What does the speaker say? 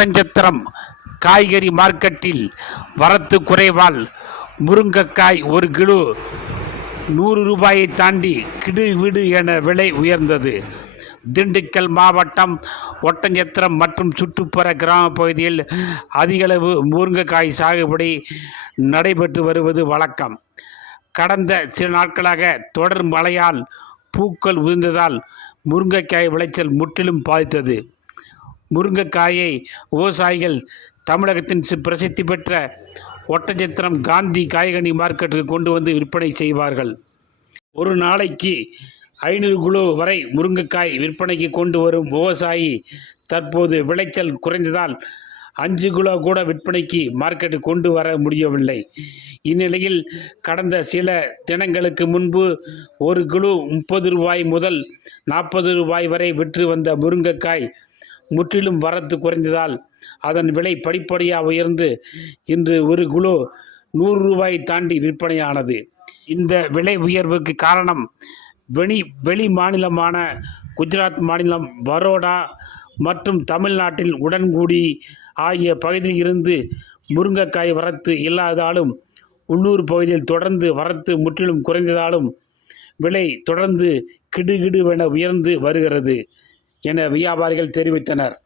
ஒட்டஞ்சத்திரம் காய்கறி மார்க்கெட்டில் வரத்து குறைவால் முருங்கைக்காய் ஒரு கிலோ நூறு ரூபாயை தாண்டி கிடு விடு என விலை உயர்ந்தது. திண்டுக்கல் மாவட்டம் ஒட்டஞ்சத்திரம் மற்றும் சுற்றுப்புற கிராம பகுதியில் அதிகளவு முருங்கைக்காய் சாகுபடி நடைபெற்று வருவது வழக்கம். கடந்த சில நாட்களாக தொடர் மழையால் பூக்கள் உதிர்ந்ததால் முருங்கைக்காய் விளைச்சல் முற்றிலும் பாதித்தது. முருங்கைக்காயை விவசாயிகள் தமிழகத்தின் சி- பிரசித்தி பெற்ற ஒட்டச்சத்திரம் காந்தி காய்கனி மார்க்கெட்டுக்கு கொண்டு வந்து விற்பனை செய்வார்கள். ஒரு நாளைக்கு ஐநூறு கிலோ வரை முருங்கைக்காய் விற்பனைக்கு கொண்டு வரும் விவசாயி தற்போது விளைச்சல் குறைந்ததால் அஞ்சு கிலோ கூட விற்பனைக்கு மார்க்கெட்டுக்கு கொண்டு வர முடியவில்லை. இந்நிலையில் கடந்த சில தினங்களுக்கு முன்பு ஒரு கிலோ முப்பது ரூபாய் முதல் நாற்பது ரூபாய் வரை விற்று வந்த முருங்கைக்காய் முற்றிலும் வரத்து குறைந்ததால் அதன் விலை படிப்படியாக உயர்ந்து இன்று ஒரு கிலோ நூறு ரூபாய் தாண்டி விற்பனையானது. இந்த விலை உயர்வுக்கு காரணம் வெளி வெளி மாநிலமான குஜராத் மாநிலம் பரோடா மற்றும் தமிழ்நாட்டில் உடன்குடி ஆகிய பகுதியில் இருந்து முருங்கைக்காய் வரத்து இல்லாததாலும் உள்ளூர் பகுதியில் தொடர்ந்து வரத்து முற்றிலும் குறைந்ததாலும் விலை தொடர்ந்து கிடுகிடுவென உயர்ந்து வருகிறது. என வியாபாரிகள் தெரிவித்தனர்.